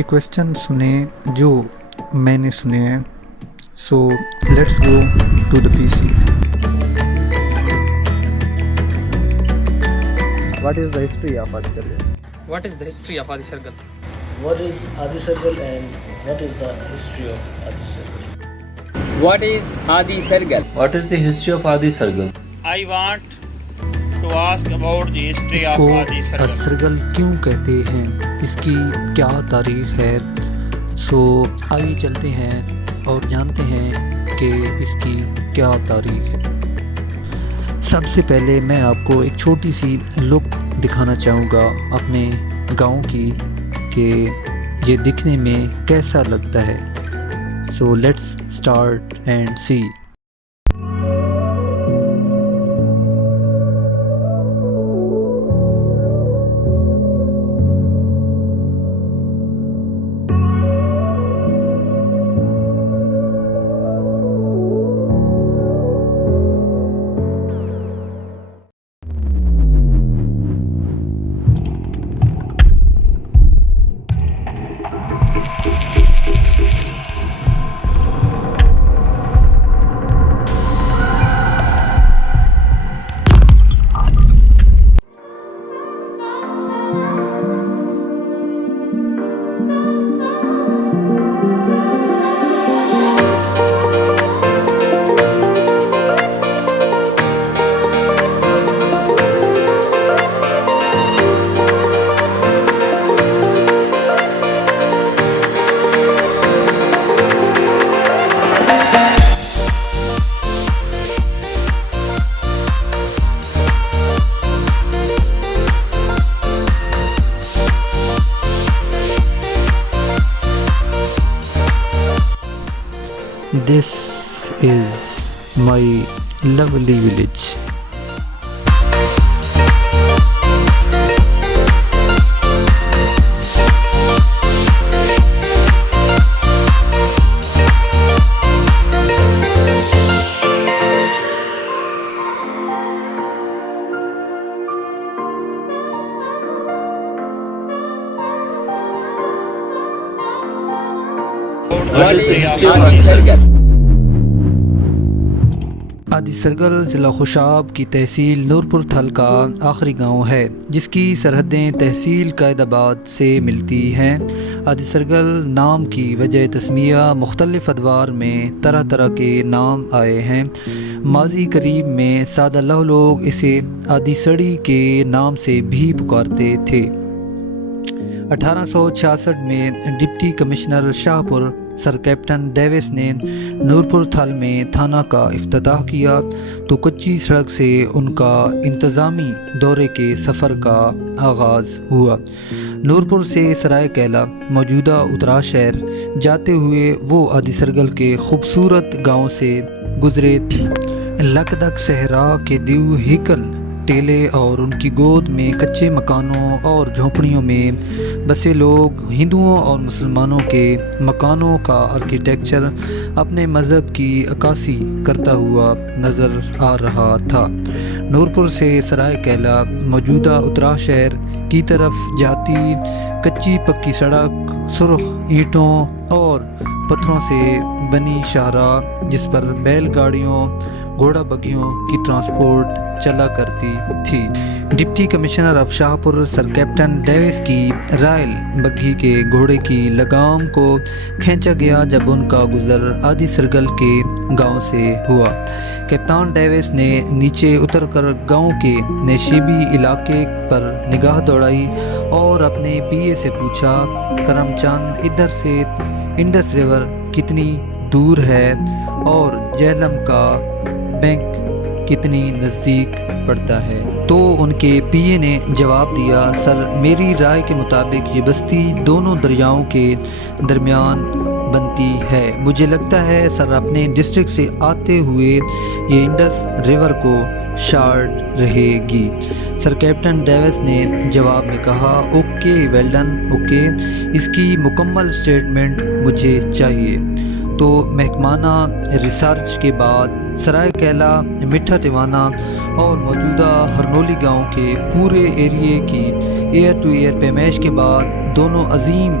یہ کویسچن سنیں جو میں نے سنے ہیں. So let's go to the P C. What is the history of Adi Sargal? What is the history of Adi Sargal? What is Adi Sargal and what is the history of Adi Sargal? What is Adi Sargal? What is the history of Adi Sargal? I want to ask about the history اس of کو Adi Adi Sargal. Sargal کیوں کہتے ہیں, اس کی کیا تاریخ ہے. سو آئیے چلتے ہیں اور جانتے ہیں کہ اس کی کیا تاریخ ہے. سب سے پہلے میں آپ کو ایک چھوٹی سی لک دکھانا چاہوں گا اپنے گاؤں کی کہ یہ دکھنے میں کیسا لگتا ہے. So let's start and see. This is my lovely village. What is Adi Sargal? ادی سرگل ضلع خوشاب کی تحصیل نورپور تھل کا آخری گاؤں ہے جس کی سرحدیں تحصیل قائد آباد سے ملتی ہیں. ادی سرگل نام کی وجہ تسمیہ مختلف ادوار میں طرح طرح کے نام آئے ہیں. ماضی قریب میں سادہ لوگ اسے ادی سڑی کے نام سے بھی پکارتے تھے. 1866 میں ڈپٹی کمشنر شاہ پور سر کیپٹن ڈیوس نے نورپور تھل میں تھانہ کا افتتاح کیا تو کچی سڑک سے ان کا انتظامی دورے کے سفر کا آغاز ہوا. نورپور سے سرائے کیلا موجودہ اترا شہر جاتے ہوئے وہ ادی سرگل کے خوبصورت گاؤں سے گزرے. لکدک صحرا کے دیو ہیکل ٹیلے اور ان کی گود میں کچے مکانوں اور جھونپڑیوں میں بسے لوگ ہندوؤں اور مسلمانوں کے مکانوں کا آرکیٹیکچر اپنے مذہب کی عکاسی کرتا ہوا نظر آ رہا تھا. نورپور سے سرائے کیلا موجودہ اترا شہر کی طرف جاتی کچی پکی سڑک سرخ اینٹوں اور پتھروں سے بنی شاہراہ جس پر بیل گاڑیوں گھوڑا بگیوں کی ٹرانسپورٹ چلا کرتی تھی. ڈپٹی کمشنر آف شاہ پور سر کیپٹن ڈیوس کی رائل بگھی کے گھوڑے کی لگام کو کھینچا گیا جب ان کا گزر ادی سرگل کے گاؤں سے ہوا. کپتان ڈیوس نے نیچے اتر کر گاؤں کے نشیبی علاقے پر نگاہ دوڑائی اور اپنے پی اے سے پوچھا, کرم چند ادھر سے انڈس ریور کتنی دور ہے اور جہلم کا بینک کتنی نزدیک پڑتا ہے؟ تو ان کے پی اے نے جواب دیا, سر میری رائے کے مطابق یہ بستی دونوں دریاؤں کے درمیان بنتی ہے. مجھے لگتا ہے سر اپنے ڈسٹرکٹ سے آتے ہوئے یہ انڈس ریور کو شارٹ رہے گی. سر کیپٹن ڈیوس نے جواب میں کہا, اوکے ویل ڈن, اوکے, اس کی مکمل اسٹیٹمنٹ مجھے چاہیے. تو محکمانہ ریسرچ کے بعد سرائے کیلا, مٹھا ٹیوانا اور موجودہ ہرنولی گاؤں کے پورے ایریے کی ایئر ٹو ایئر پیمائش کے بعد دونوں عظیم